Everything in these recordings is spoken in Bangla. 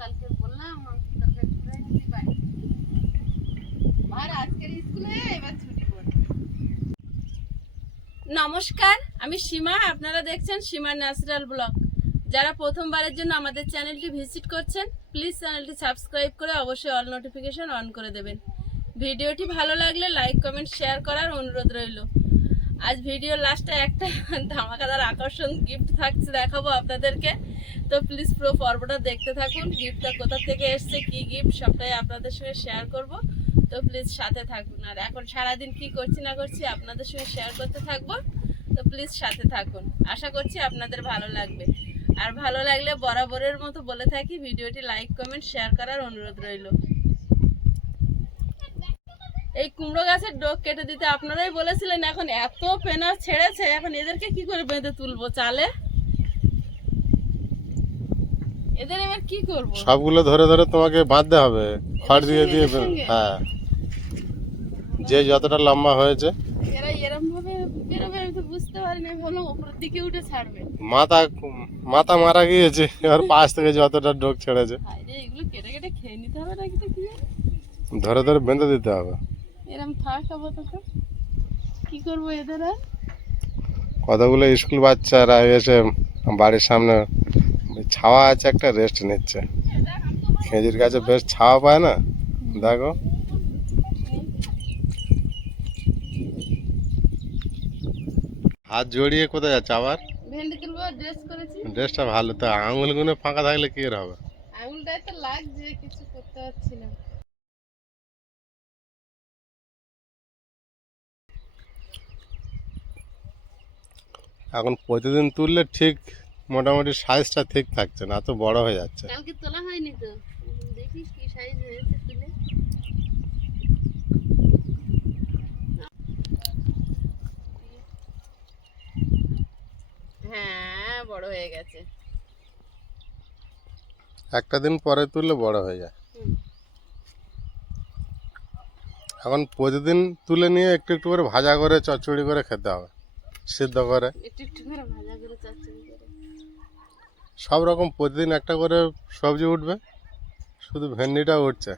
কালকে বললাম আজকের স্কুলে এবার ছুটি পড়বে। নমস্কার, আমি সীমা। আপনারা দেখছেন সীমা ন্যাচারাল ব্লগ। যারা প্রথমবারের জন্য আমাদের চ্যানেলটি ভিজিট করছেন, প্লিজ চ্যানেলটি সাবস্ক্রাইব করে অবশ্যই অল নোটিফিকেশন অন করে দেবেন। ভিডিওটি ভালো লাগলে লাইক কমেন্ট শেয়ার করার অনুরোধ রইল। আজ ভিডিওর লাস্টে একটা ধামাকাদার আকর্ষণ গিফট থাকছে, দেখাবো আপনাদেরকে। তো প্লিজ পুরো পর্বটা দেখতে থাকুন। গিফটটা কোথা থেকে এসছে, কি গিফট, সবটাই আপনাদের সঙ্গে শেয়ার করব। তো প্লিজ সাথে থাকুন। আর এখন সারাদিন কি করছি না করছি আপনাদের সঙ্গে শেয়ার করতে থাকবো। তো প্লিজ সাথে থাকুন, আশা করছি আপনাদের ভালো লাগবে। আর ভালো লাগলে বরাবরের মতো বলে থাকি, ভিডিওটি লাইক কমেন্ট শেয়ার করার অনুরোধ রইল। এই কুমড়ো গাছের ডোক কেটে দিতে আপনারাই বলেছিলেন। এখন এত পেনা ছেড়েছে, এখন এদেরকে কি করে বেঁধে তুলবো চালে? এদের এবার কি করব? সবগুলো ধরে ধরে তোমাকে বাঁধতে হবে, খড় দিয়ে দিয়ে। হ্যাঁ, যে যতটা লম্বা হয়েছে। এরা এরকম ভাবে বেরোবে আমি তো বুঝতে পারিনি। আমি ভাবলাম উপরের দিকে উঠে ছাড়বে। মাথা মারা গিয়েছে, এবার পাশ থেকে যতটা ডোক ছেড়েছে। এগুলো কেটে কেটে খেয়ে নিতে হবে নাকি? তো কি ধরে ধরে বেঁধে দিতে হবে। এরকম থাক আপাতত। কি করবো এদের? আর কতগুলো স্কুল বাচ্চারা এসে বাড়ির সামনে ছাওয়া আছে, একটা রেস্ট নিচ্ছে। খেজুর গাছে বেশ ছাওয়া পায় না, দেখো। হাত জড়িয়ে কোথায় যাচ্ছে আবার? ভেন্ডি তুলবো, ড্রেস করেছি। ড্রেসটা ভালো, তো আঙুলগুলো ফাঁকা থাকলে কি হবে? আঙুলটায় তো লাগছে, কিছু করতে পারছি না। এখন প্রতিদিন তুললে ঠিক মোটামুটি সাইজটা ঠিক থাকছে না, এত বড় হয়ে যাচ্ছে। কালকে তোলা হয়নি তো, দেখি কি সাইজ হয়েছে তুলে। হ্যাঁ, বড় হয়ে গেছে। একটা দিন পরে তুললে বড় হয়ে যায়। এখন প্রতিদিন তুলে নিয়ে একটু একটু করে ভাজা করে চচ্চড়ি করে খেতে হবে, সিদ্ধ করে। একটু একটু করে ভাজা করে চচ্চড়ি করে। সব রকম প্রতিদিন একটা করে সবজি উঠবে, শুধু ভেন্ডিটা উঠছে।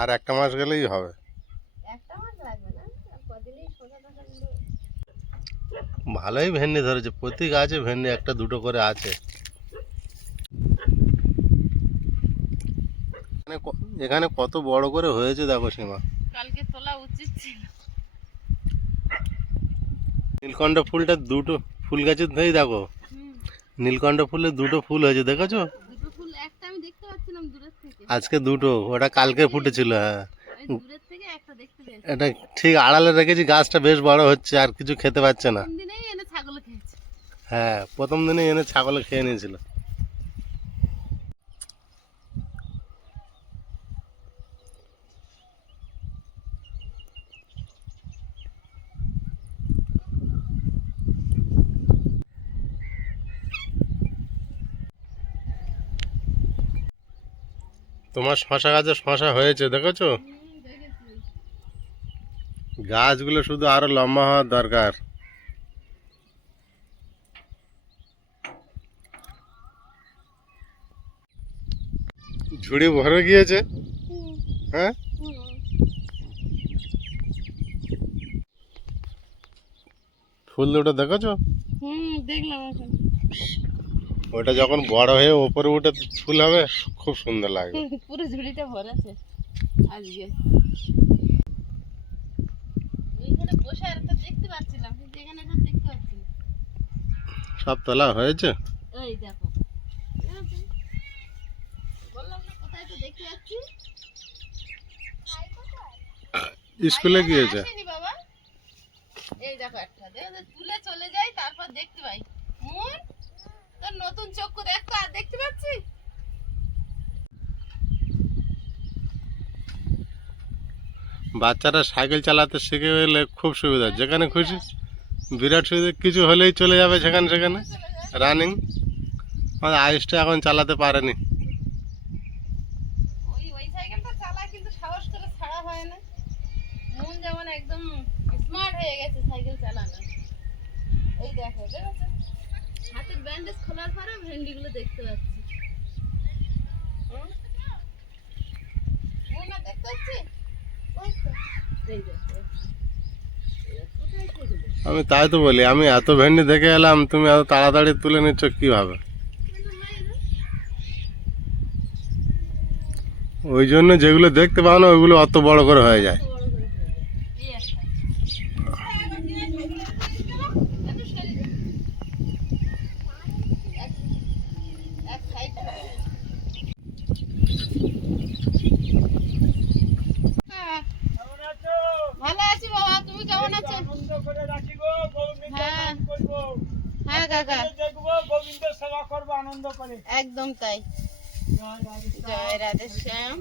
আর একটা মাস গেলেই হবে। একটা মাস লাগবে না, কদিনই শসা টসাগুলো। ভালোই ভেন্ডি ধরেছে, প্রতি গাছে ভেন্ডি একটা দুটো করে আছে। এখানে কত বড় করে হয়েছে দেখো সীমা। কালকে তোলা উচিত ছিল। নীলকণ্ঠ ফুলটা দুটো ফুল গাছের ধরেই দেখো, নীলকণ্ঠ ফুলে দুটো ফুল হয়েছে, দেখেছো? দুটো ফুল, একটা আমি দেখতে পাচ্ছিলাম দূরের থেকে। আজকে দুটো, ওটা কালকে ফুটেছিল। হ্যাঁ, দূরের থেকে একটা দেখতে পেয়েছি। এটা ঠিক আড়ালে রেখেছি, গাছটা বেশ বড় হচ্ছে, আর কিছু খেতে পাচ্ছে না। তিন দিনেই এনে ছাগল খেয়েছে। হ্যাঁ, প্রথম দিনে এনে ছাগলে খেয়ে নিয়েছিল। তোমার শশা গাছে শশা হয়েছে, দেখেছো? গাছগুলো শুধু আরো লম্বা হওয়ার দরকার। ঝুড়ি ভরে গিয়েছে। হ্যাঁ, ফুল দুটো দেখেছো? দেখলাম। এখন ওটা যখন বড় হয়ে ওপরে উঠে ফুল হবে, খুব সুন্দর লাগবে। পুরো ঝুড়িটা ভরেছে আজকে। ওইখানে বসে আর একটা দেখতে পাচ্ছিলাম, কিন্তু এখানে এখন দেখতে পাচ্ছি না। সব তোলা হয়েছে। এই দেখো, বললাম না কোথায় তো দেখতে যাচ্ছি। স্কুলে গিয়েছে বাবা, এই দেখো একটা তুলে চলে যাই, তারপর দেখতে পাই। মন তোর নতুন চক্ষু দেখতো, আর দেখতে পাচ্ছি। বাচ্চারা সাইকেল চালাতে শিখে গেলে খুব সুবিধা, যেখানে খুশি বিরাট সুবিধা। কিছু হলেই চলে যাবে সেখানে সেখানে রানিং। আমাদের আইসটা এখন চালাতে পারেনি। ওই সাইকেলটা চালায়, কিন্তু সাহস করে ছাড়া হয় না। মন যেমন একদম স্মার্ট হয়ে গেছে সাইকেল চালানো। এই দেখো দেখেছো হাতের ব্যান্ডেজ খোলার পরে ভেন্ডিগুলো দেখতে পাচ্ছি। না দেখতে পাচ্ছি ওই তো এই দেখো কোথায় থেকে আমি তাই তো বলি, আমি এত ভেন্ডি দেখে এলাম, তুমি এত তাড়াতাড়ি তুলে নিচ্ছ কিভাবে? ওই জন্য যেগুলো দেখতে পাও না ওইগুলো অত বড় করে হয়ে যায়। ভালো আছি বাবা, তুমি কেমন আছো? হ্যাঁ হ্যাঁ কাকা, একদম তাই। জয় রাধে শ্যাম,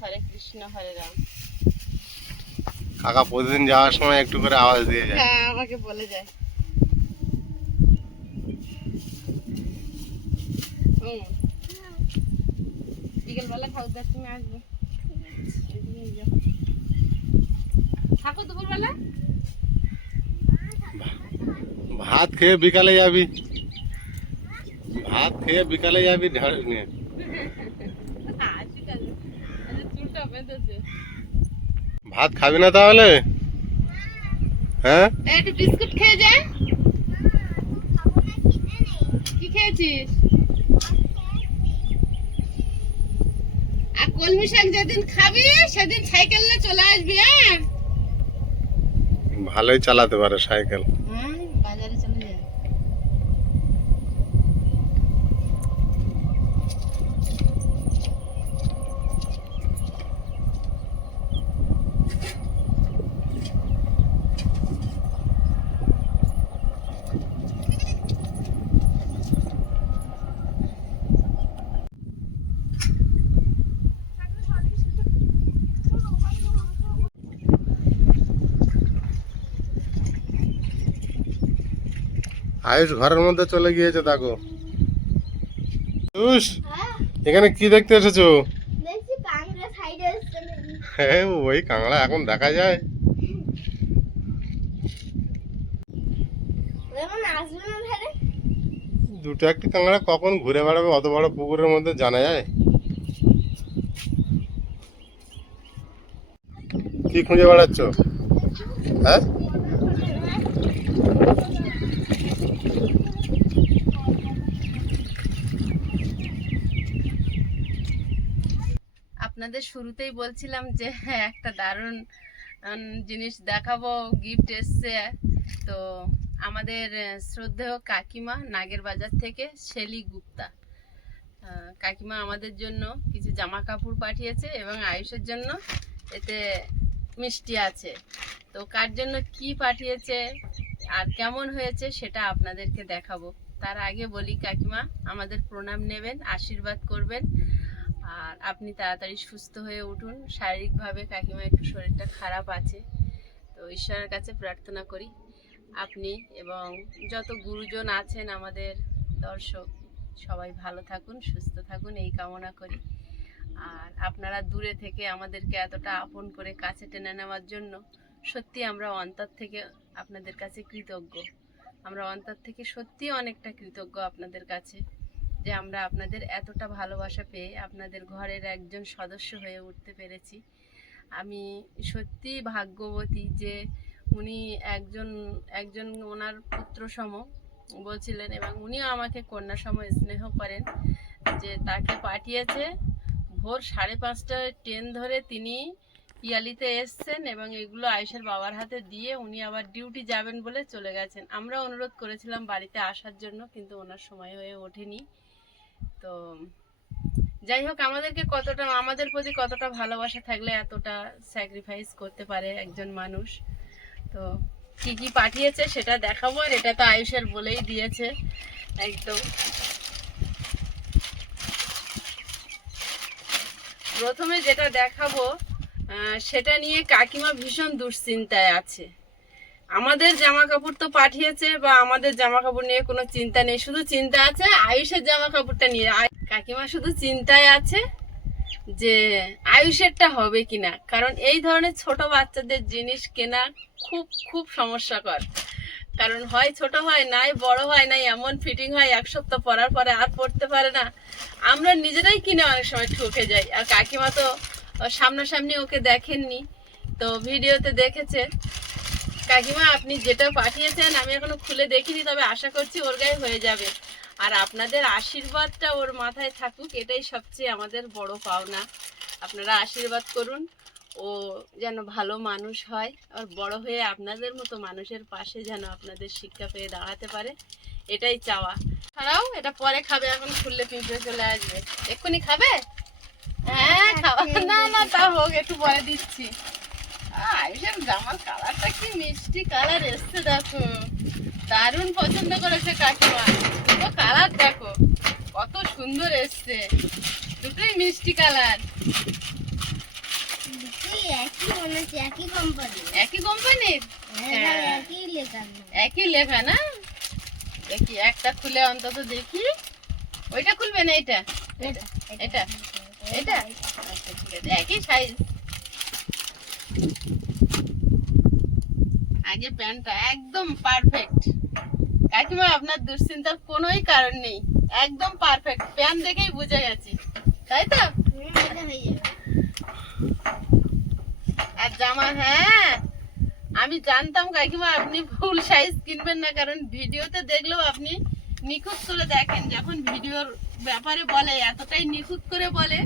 হরে কৃষ্ণ হরে রাম। কাকা প্রতিদিন যাওয়ার সময় একটু করে আওয়াজ দিয়ে যায়। হ্যাঁ আমাকে বলে যায়। বিকেলবেলা খাও দেখ, তুমি আসবে থাকো দুপুরবেলা। ভাত খেয়ে বিকালে যাবি, ভাত খেয়ে বিকালে যাবি ঢেঁড়স নিয়ে। চুলটা বেঁধেছে। ভাত খাবি না তাহলে? হ্যাঁ একটু বিস্কুট খেয়ে যা। কি খেয়েছিস? আর কলমি শাক যেদিন খাবি সেদিন সাইকেল নিয়ে চলে আসবি। হ্যাঁ ভালোই চালাতে পারে সাইকেল। বাজারে চলে যা। আয়ুষ ঘরের মধ্যে চলে গিয়েছে, দেখো। আয়ুষ, এখানে কি দেখতে এসেছো? হ্যাঁ ওই কাঁকড়া এখন দেখা যায়। দুটো একটি কাঁকড়া কখন ঘুরে বেড়াবে অত বড় পুকুরের মধ্যে, জানা যায়? কি খুঁজে বেড়াচ্ছ? হ্যাঁ আপনাদের শুরুতেই বলছিলাম যে একটা দারুণ জিনিস দেখাবো, গিফট এসছে। তো আমাদের শ্রদ্ধেয় কাকিমা নাগের বাজার থেকে শেলি গুপ্তা কাকিমা আমাদের জন্য কিছু জামা কাপড় পাঠিয়েছে এবং আয়ুষের জন্য এতে মিষ্টি আছে। তো কার জন্য কি পাঠিয়েছে আর কেমন হয়েছে সেটা আপনাদেরকে দেখাবো। তার আগে বলি কাকিমা আমাদের প্রণাম নেবেন, আশীর্বাদ করবেন, আর আপনি তাড়াতাড়ি সুস্থ হয়ে উঠুন। শারীরিকভাবে কাকিমা একটু শরীরটা খারাপ আছে, তো ঈশ্বরের কাছে প্রার্থনা করি আপনি এবং যত গুরুজন আছেন আমাদের দর্শক সবাই ভালো থাকুন, সুস্থ থাকুন এই কামনা করি। আর আপনারা দূরে থেকে আমাদেরকে এতটা আপন করে কাছে টেনে নেওয়ার জন্য সত্যি আমরা অন্তর থেকে আপনাদের কাছে কৃতজ্ঞ। আমরা অন্তর থেকে সত্যি অনেকটা কৃতজ্ঞ আপনাদের কাছে যে আমরা আপনাদের এতটা ভালোবাসা পেয়ে আপনাদের ঘরের একজন সদস্য হয়ে উঠতে পেরেছি। আমি সত্যি ভাগ্যবতী যে উনি একজন ওনার পুত্র সম বলছিলেন এবং উনিও আমাকে কন্যা সম স্নেহ করেন, যে তাকে পাঠিয়েছে ভোর 5:30টায় ট্রেন ধরে তিনি পিয়ালিতে এসছেন এবং এগুলো আয়ুষের বাবার হাতে দিয়ে উনি আবার ডিউটি যাবেন বলে চলে গেছেন। আমরা অনুরোধ করেছিলাম বাড়িতে আসার জন্য, কিন্তু ওনার সময় হয়ে ওঠেনি। তো যাই হোক, আমাদেরকে কতটা, আমাদের প্রতি কতটা ভালোবাসা থাকলে এতটা স্যাক্রিফাইস করতে পারে একজন মানুষ। তো কি কি পাঠিয়েছে সেটা দেখাবো, আর এটা তো আয়ুষের বলেই দিয়েছে একদম। প্রথমে যেটা দেখাবো সেটা নিয়ে কাকিমা ভীষণ দুশ্চিন্তায় আছে। আমাদের জামা কাপড় তো পাঠিয়েছে, বা আমাদের জামা কাপড় নিয়ে কোনো চিন্তা নেই, শুধু চিন্তা আছে আয়ুষের জামা কাপড়টা নিয়ে। কাকিমা শুধু চিন্তায় আছে যে আয়ুষেরটা হবে কিনা, কারণ এই ধরনের ছোট বাচ্চাদের জিনিস কেনা খুব খুব সমস্যাকর। কারণ হয় ছোট হয় নাই বড় হয় নাই, এমন ফিটিং হয় এক সপ্তাহ পরার পরে আর পরতে পারে না। আমরা নিজেরাই কিনে অনেক সময় ঠকে যাই। আর কাকিমা তো সামনাসামনি ওকে দেখেননি, তো ভিডিওতে দেখেছে। কাকিমা আপনি যেটা পাঠিয়েছেন আমি এখনো খুলে দেখিনি, তবে আশা করছি ওর গায়ে হয়ে যাবে। আর আপনাদের আশীর্বাদটা ওর মাথায় থাকুক, এটাই সবচেয়ে আমাদের বড় পাওনা। আপনারা আশীর্বাদ করুন, ও যেন ভালো মানুষ হয়, আর বড় হয়ে আপনাদের মতো মানুষের পাশে যেন আপনাদের শিক্ষা পেয়ে দাঁড়াতে পারে, এটাই চাওয়া। ছাড়াও এটা পরে খাবে, এখন খুললে পিঁপড়ে চলে আসবে। এক্ষুনি খাবে? হ্যাঁ খাওয়া, না না তা হোক, একটু পরে দিচ্ছি। আয়ুষের জামার কালারটা কি মিষ্টি কালার এসছে দেখো, দারুণ পছন্দ করেছে কাকিমা। দুটো কালার দেখো কত সুন্দর এসছে, দুটোই মিষ্টি কালার। একই মনে হচ্ছে, একই কোম্পানি, একই কোম্পানির, একই লেখা। একই লেখা না? দেখি একটা খুলে অন্তত দেখি। ওইটা খুলবে না, এটা এটা এটা এটা আচ্ছা ঠিক আছে, একই সাইজ। আগে প্যান্টটা একদম পারফেক্ট। কাকিমা আপনার দুশ্চিন্তার কোনোই কারণ নেই, একদম পারফেক্ট। প্যান্ট দেখেই বুঝে গেছি, তাই তো? এটা হয়ে যাবে। আর জামা, হ্যাঁ আমি জানতাম কাকিমা আপনি ফুল সাইজ কিনবেন না, কারণ ভিডিওতে দেখলেও আপনি নিখুঁত করে দেখেন। যখন ভিডিওর ব্যাপারে বলে এতটাই নিখুঁত করে বলে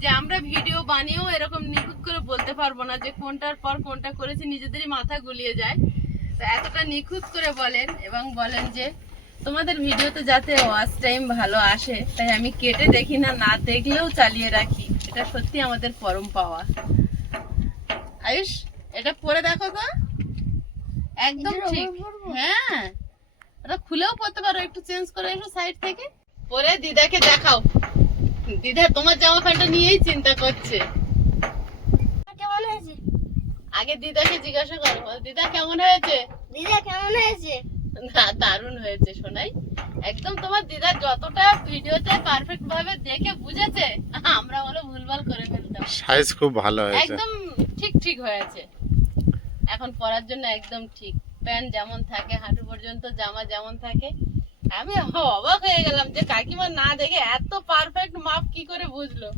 যে আমরা ভিডিও বানিয়েও এরকম নিখুঁত করে বলতে পারবো না যে কোনটার পর কোনটা করেছি, নিজেদেরই মাথা গুলিয়ে যায়। তো এতটা নিখুঁত করে বলেন এবং বলেন যে তোমাদের ভিডিওতে যাতে ওয়াচ টাইম ভালো আসে, তাই আমি কেটে দেখি না, না দেখলেও চালিয়ে রাখি। এটা সত্যি আমাদের পরম পাওয়া। আয়ুষ এটা পরে দেখো তো, একদম ঠিক। হ্যাঁ এটা খুলেও পরতে পারো, একটু চেঞ্জ করে একটু সাইড থেকে পরে দিদাকে দেখাও। দিদা তোমার জামা প্যান্টটা নিয়েই চিন্তা করছে। কেমন হয়েছে? আগে দিদাকে জিজ্ঞাসা করো, দিদা কেমন হয়েছে? দিদা কেমন হয়েছে? না দারুণ হয়েছে সোনাই, একদম তোমার দিদা যতটা ভিডিওতে পারফেক্ট ভাবে দেখে বুঝেছে, আমরা হলো ভুলভাল করে ফেলতাম। সাইজ খুব ভালো হয়েছে, একদম ঠিক ঠিক হয়েছে, এখন পরার জন্য একদম ঠিক। প্যান্ট যেমন থাকে হাঁটু পর্যন্ত, জামা যেমন থাকে। আমি অবাক হয়ে গেলাম যে কাকিমা না দেখে এত পারফেক্ট মাপ কি করে বুঝলো।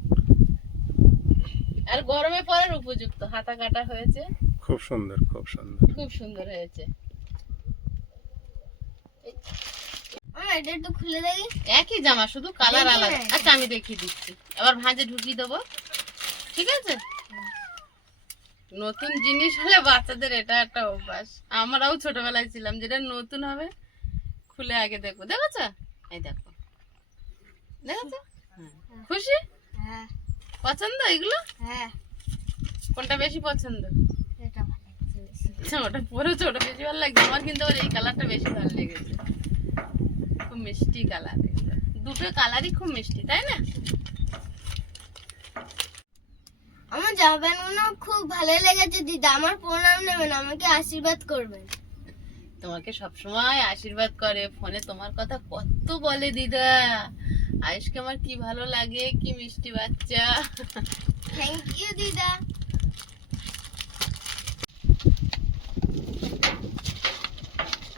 আর গরমে পরার উপযুক্ত, হাতা কাটা হয়েছে, খুব সুন্দর, খুব সুন্দর। খুব সুন্দর হয়েছে। এটা একটু খুলে দেখি। একই জামা, শুধু কালার দেখি আলাদা। না। আচ্ছা আমি দেখিয়ে দিচ্ছি, আবার ভাঁজে ঢুকিয়ে দেবো, ঠিক আছে? নতুন জিনিস হলে বাচ্চাদের এটা একটা অভ্যাস। আমরাও ছোটবেলায় ছিলাম, যেটা নতুন হবে খুলে আগে দেখবো। দেখেছো? এই দেখো, দেখেছো? খুশি? হ্যাঁ পছন্দ এগুলো? হ্যাঁ, কোনটা বেশি পছন্দ? এটা ভালো লাগছে বেশি। আচ্ছা, ওটা পরেছো, ওটা বেশি ভালো লাগছে। আমার কিন্তু আবার এই কালারটা বেশি ভালো লেগেছে, খুব মিষ্টি কালার। দুটো কালারই খুব মিষ্টি, তাই না? আমার জামা প্যান্টগুলো খুব ভালো লেগেছে দিদা। আমার প্রণাম নেবেন, আমাকে আশীর্বাদ করবেন। তোমাকে সবসময় আশীর্বাদ করে, ফোনে তোমার কথা কত বলে দিদা। আয়ুষকে আমার কি ভালো লাগে, কি মিষ্টি বাচ্চা। থ্যাংক ইউ দিদা।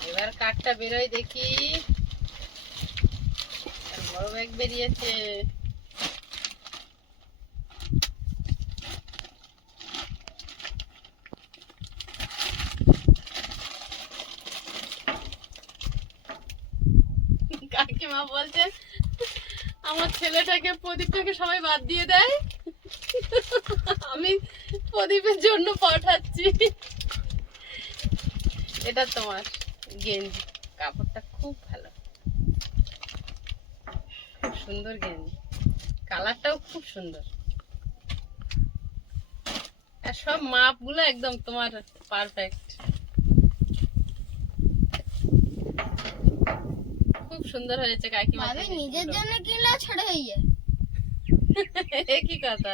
এবার কাঠটা বেরোয় দেখি। আর বড় ব্যাগ বেরিয়েছে। কাকিমা বলছে আমার ছেলেটাকে, প্রদীপটাকে সবাই বাদ দিয়ে দেয়, আমি প্রদীপের জন্য পাঠাচ্ছি। এটা তোমার গেঞ্জি, কাপড়টা খুব ভালো, খুব সুন্দর গেঞ্জি, কালারটাও খুব সুন্দর। আর সব মাপগুলো একদম তোমার পারফেক্ট, খুব সুন্দর হয়েছে কাকিমা। আমি নিজের জন্য কিনলে ছোট হয়ে যায়। একই কথা,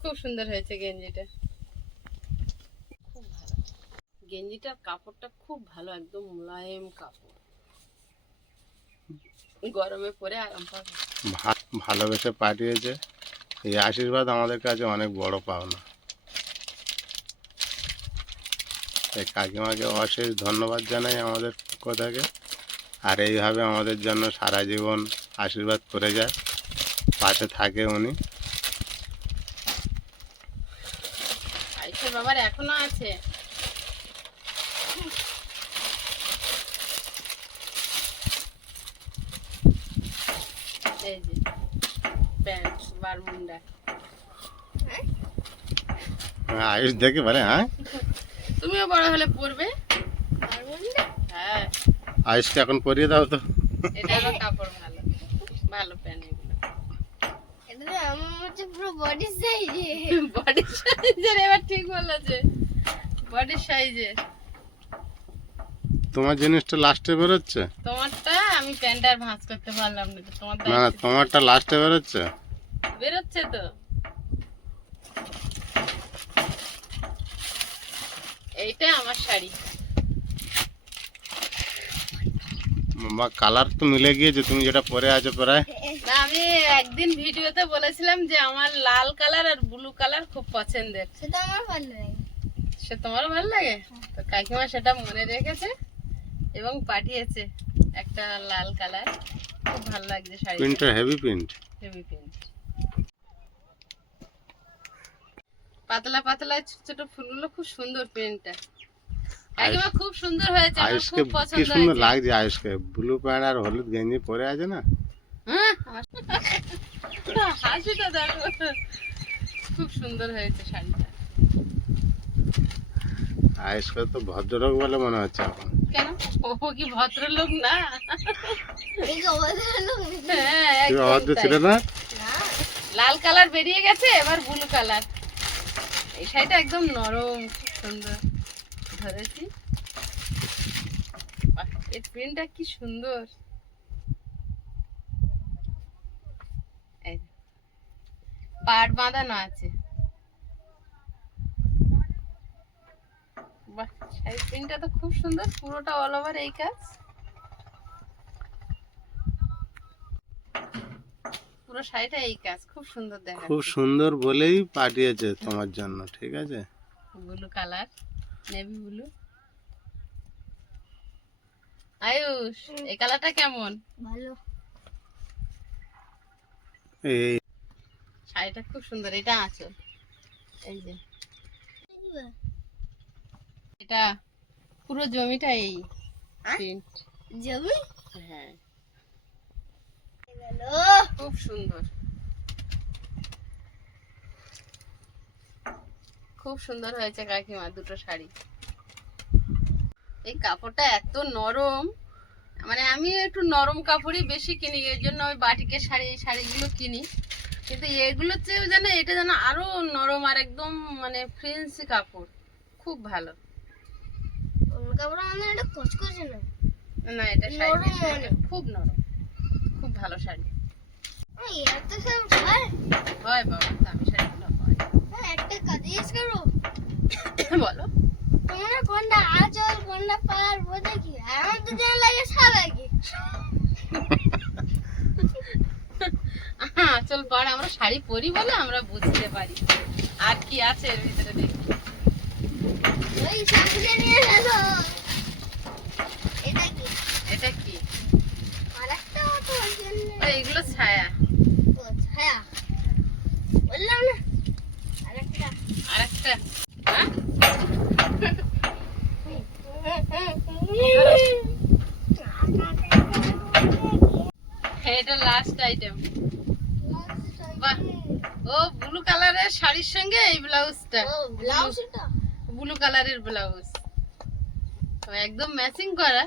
খুব সুন্দর হয়েছে গেঞ্জিটা, খুব ভালো। গেঞ্জিটার কাপড়টা খুব ভালো, একদম মোলায়েম কাপড়, গরমে পরে আরাম পাবে। ভালোবেসে পাঠিয়েছে, এই আশীর্বাদ আমাদের কাছে অনেক বড় পাওনা। এই কাকিমাকে অশেষ ধন্যবাদ জানাই আমাদের পক্ষ থেকে। আর এইভাবে আমাদের জন্য সারা জীবন আশীর্বাদ করে যায়, পাশে থাকে উনি। আয়ুষের বাবার এখনো আছে। এই যে প্যান্ট বারমুন্ডা। আয়ুষ দেখে বলে হ্যাঁ, তুমিও বড় হলে পরবে। আর বন্ধু, হ্যাঁ, আয়ুষকে এখন পরিয়ে দাও তো। এটারও কাপড় ভালো, ভালো প্যান্ট এগুলো। এটা তো আমার মধ্যে পুরো বডি সাইজে। বডি সাইজের, এবার ঠিক বলেছে, বডি সাইজের। তোমার জিনিসটা লাস্টে বেরোচ্ছে? তোমারটা আমি প্যান্ট আর ভাঁজ করতে পারলাম না তো, তোমার না না, তোমারটা লাস্টে বেরোচ্ছে। বেরোচ্ছে তো। এইটা আমার শাড়ি। বা কালার তো মিলে গিয়েছে, তুমি যেটা পরে আছো প্রায়। না, আমি একদিন ভিডিওতে বলেছিলাম যে আমার লাল কালার আর ব্লু কালার খুব পছন্দের। সেটা আমার ভালো লাগে। সে তোমারও ভালো লাগে? তো কাকিমা সেটা মনে রেখেছে এবং পাঠিয়েছে একটা লাল কালার। খুব ভালো লাগছে শাড়ি, প্রিন্টটা হেভি প্রিন্ট। হেভি প্রিন্ট, পাতলা পাতলা ছোট ছোট ফুলগুলো, খুব সুন্দর প্রিন্টটা। কাকিমা খুব সুন্দর হয়েছে, আমার আয়ুষকে খুব কি পছন্দ সুন্দর হয়েছে। লাগছে। আয়ুষকে ব্লু প্যান্ট আর হলুদ গেঞ্জি পরে আছে না? হ্যাঁ, হাসিটা দেখো, খুব সুন্দর হয়েছে শাড়িটা। আয়ুষকে তো ভদ্রলোক বলে মনে হচ্ছে এখন। কেন, ও কি ভদ্রলোক না? এই যে ওদের লোক হ্যাঁ, তুমি একদম অভদ্র তাই। ছিল না? না, লাল কালার বেরিয়ে গেছে, এবার ব্লু কালার। এই শাড়িটা একদম নরম, খুব সুন্দর ধরেছি। বাহ, এই প্রিন্টটা কি সুন্দর। এই যে, পাড় বাঁধানো আছে। বাহ, শাড়ির প্রিন্টটা তো খুব সুন্দর, পুরোটা অল ওভার এই কাজ। পুরো শাড়িটা এই কাজ, খুব সুন্দর দেখা। খুব সুন্দর বলেই পাঠিয়েছে তোমার জন্য, ঠিক আছে? Blue colour, navy blue. Ayush, এই কালারটা কেমন? ভালো। এই শাড়িটা খুব সুন্দর, এটা আঁচল। এই যে এটা পুরো জমিটা এই প্রিন্ট। জমি হ্যাঁ, গেল। খুব সুন্দর, খুব সুন্দর হয়েছে কাকিমা দুটো শাড়ি। এই কাপড়টা এত নরম, মানে আমি একটু নরম কাপড়ই বেশি কিনি, এর জন্য ওই বাটিকের শাড়ি, এই শাড়িগুলো কিনি। কিন্তু এগুলোর চেয়েও যেন এটা যেন আরো নরম আর একদম মানে ফ্রেন্সি কাপড়, খুব ভালো। অন্য কাপড় মানে এটা কচকচে না। না, এটা শাড়ি, নরম শাড়িটা অনেক। খুব নরম, খুব ভালো শাড়ি। এত সব হয়? হয় বাবা, দামি শাড়িগুলো হয়। একটা কাজ করো, বলো। তোমরা কোনটা আঁচল কোনটা পার বোঝে কি? আমার তো যেন লাগে সাদা কি। চল পাড়, আমরা শাড়ি পরি বলে আমরা বুঝতে পারি। আর কি আছে এর ভিতরে দেখি। ওই সামনে নিয়ে এসো। এটা কি? এটা কি? আরেকটা তো ওইখানে। ও, এগুলো ছায়া। ও ছায়া। বললাম না। আরেকটা। আরেকটা, হ্যাঁ? এটা লাস্ট আইটেম। বাহ, ও ব্লু কালারের শাড়ির সঙ্গে এই ব্লাউজটা, ও ব্লাউজ এটা। ব্লু কালারের ব্লাউজ, তো একদম ম্যাচিং করা।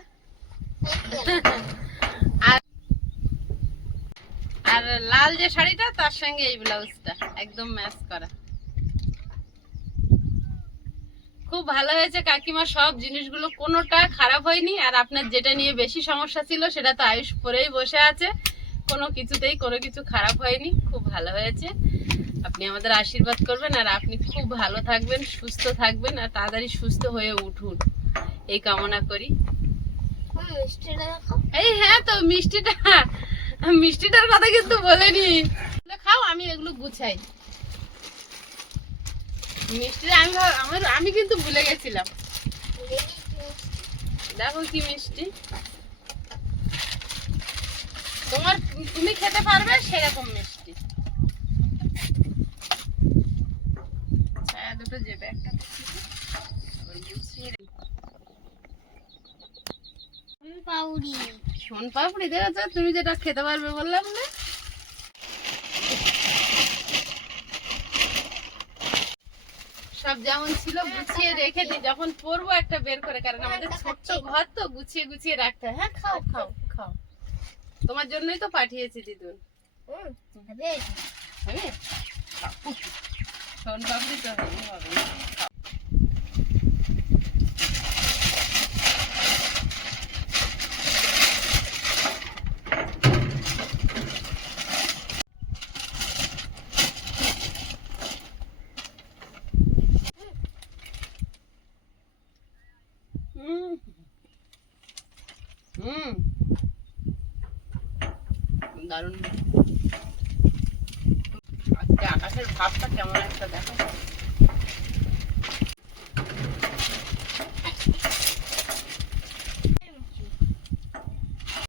আর আর লাল যে শাড়িটা তার সঙ্গে এই ব্লাউজটা একদম ম্যাচ করা। খুব ভালো হয়েছে কাকিমা, সব জিনিসগুলো কোনোটা খারাপ হয়নি। আর আপনার যেটা নিয়ে বেশি সমস্যা ছিল সেটা তো আয়ুষ পরেই বসে আছে, কোনো কিছুতেই কোনো কিছু খারাপ হয়নি, খুব ভালো হয়েছে। আপনি আমাদের আশীর্বাদ করবেন আর আপনি খুব ভালো থাকবেন, সুস্থ থাকবেন আর তাড়াতাড়ি সুস্থ হয়ে উঠুন, এই কামনা করি। মিষ্টিটা দেখো। এই হ্যাঁ, তো মিষ্টিটার কথা কিন্তু বলেনি। খাও, আমি এগুলো গুছাই। মিষ্টিটা আমি কিন্তু ভুলে গেছিলাম। দেখো কি মিষ্টি। তুমি খেতে পারবে সেরকম মিষ্টি। ছায়া দুটো যেবে একটা পাউরি সোন পাপড়ি দেখেছো, তুমি যেটা খেতে পারবে বললাম না। সব যেমন ছিল গুছিয়ে রেখে দিই, যখন পরবো একটা বের করে, কারণ আমাদের ছোট্ট ঘর তো গুছিয়ে গুছিয়ে রাখতে হয়। হ্যাঁ খাও খাও খাও, তোমার জন্যই তো পাঠিয়েছি দিদুন। হবে সোন পাপড়ি তো হবে। দারুণ। আজকে আকাশের ভাবটা কেমন একটা দেখো।